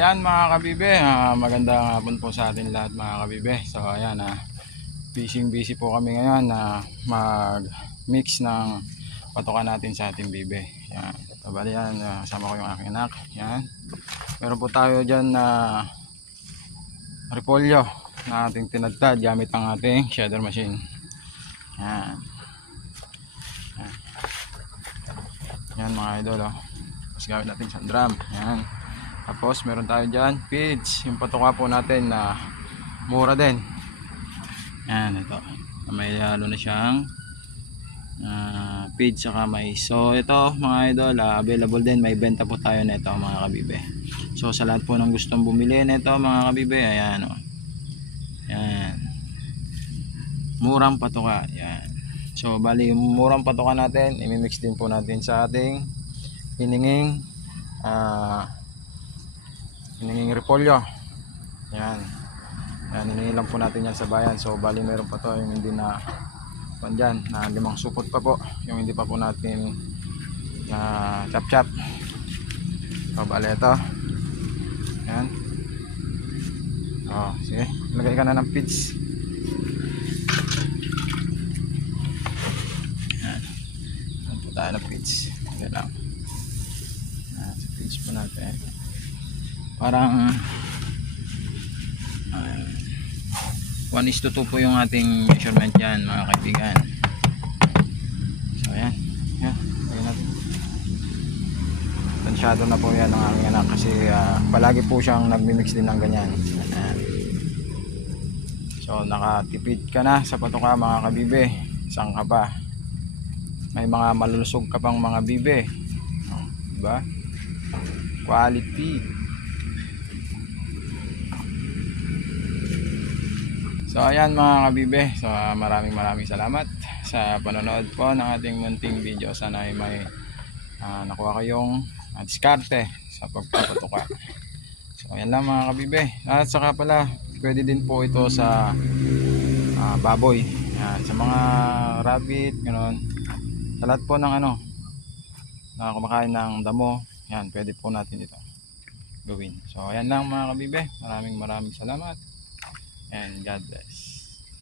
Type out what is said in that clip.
Ayan mga kabibe, magandang hapon po sa atin lahat mga kabibe. So ayan, busy po kami ngayon na mag mix ng patukan natin sa ating bibe. Ayan, tabali yan, kasama ko yung aking anak. Ayan, meron po tayo dyan na repolyo na ating tinadtad gamit ang ating shredder machine. Ayan, ayan mga idol, tapos gamit natin sa drum. Ayan, tapos meron tayo dyan feeds, yung patuka po natin na mura din. Yan, ito may halo na siyang feed saka mais. So ito mga idol, available din, may benta po tayo nito mga kabibe. So sa lahat po ng gustong bumili nito mga kabibe, ayan o, yan, murang patuka. Yan, so bali yung murang patuka natin imimix din po natin sa ating hininging hininging repolyo. Yan, hiningi lang po natin yan sa bayan. So bali meron pa to yung hindi na dyan, na 5 supot pa po yung hindi pa po natin chop chop. So bali ito, yan. Sige, lagay ka na ng feeds. Yan, po tayo ng feeds. Yan lang, sa feeds po natin parang 1:2 po yung ating measurement yan mga kaibigan. So yan, lagyan natin. Tansyado na po yan ng aking anak kasi palagi po siyang nagmimix din ng ganyan. Ayan. So nakatipid ka na sa patuka mga kabibe. Saan ka pa? May mga malulusog ka pang mga bibe, diba? Quality. So ayan mga kabibe, so maraming salamat sa panonood po ng ating munting video. Sana ay may nakuha kayong diskarte sa pagpapatuka. So ayan lang mga kabibe. At saka pala, pwede din po ito sa baboy, sa mga rabbit, ganoon. Sa lahat po ng na kumakain ng damo, yan, pwede po natin ito gawin. So ayan lang mga kabibe, maraming salamat and God bless.